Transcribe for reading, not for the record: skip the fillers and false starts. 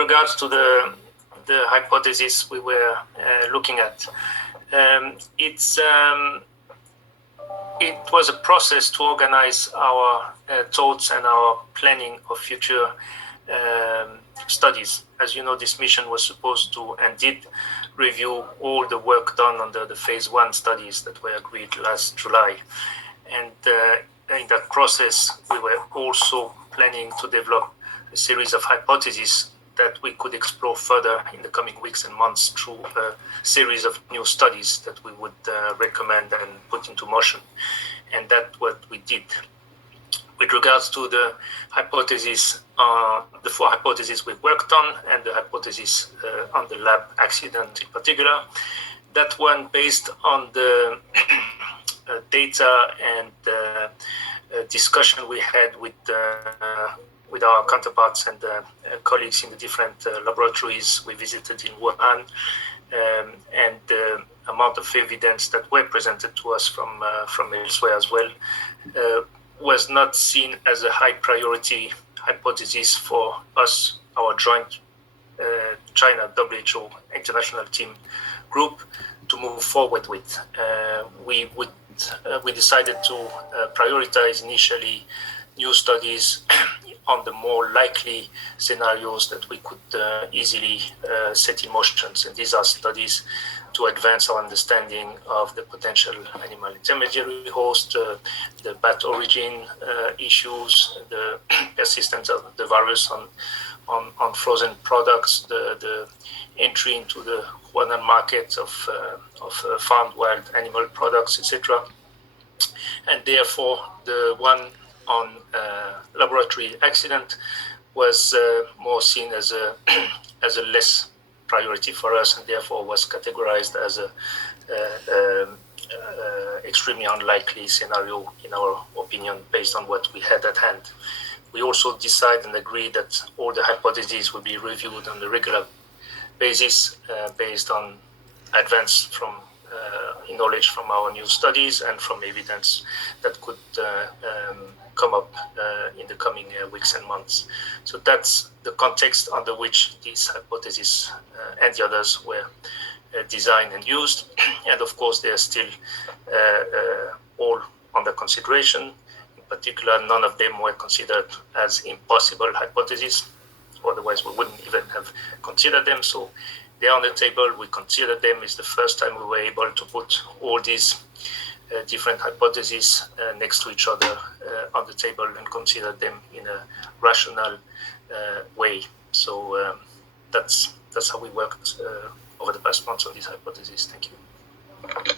regards to the hypothesis we were looking at, it was a process to organize our thoughts and our planning of future studies. As you know, this mission was supposed to and did review all the work done under the phase 1 studies that were agreed last July. And in that process, we were also planning to develop a series of hypotheses that we could explore further in the coming weeks and months through a series of new studies that we would recommend and put into motion. And that's what we did. With regards to the hypotheses, the 4 hypotheses we worked on, and the hypothesis on the lab accident in particular, that one based on the data and discussion we had with our counterparts and colleagues in the different laboratories we visited in Wuhan, and the amount of evidence that were presented to us from elsewhere as well, was not seen as a high priority hypothesis for us, our joint China WHO international team group, to move forward with. We decided to prioritize initially new studies on the more likely scenarios that we could easily set in motion. And these are studies to advance our understanding of the potential animal intermediary host, the bat origin issues, the persistence of the virus on frozen products, the entry into the Wuhan market of farmed wild animal products, etc. And therefore, the one on laboratory accident was more seen as a less priority for us, and therefore was categorized as a extremely unlikely scenario in our opinion, based on what we had at hand. We also decided and agreed that all the hypotheses will be reviewed on a regular basis based on advance from knowledge from our new studies and from evidence that could come up in the coming weeks and months. So that's the context under which these hypotheses and the others were designed and used. And of course, they are still all under consideration. In particular, none of them were considered as impossible hypotheses. Otherwise, we wouldn't even have considered them. So they're on the table. We considered them. It's the first time we were able to put all these different hypotheses next to each other on the table and consider them in a rational way. So that's how we worked over the past months on these hypotheses. Thank you.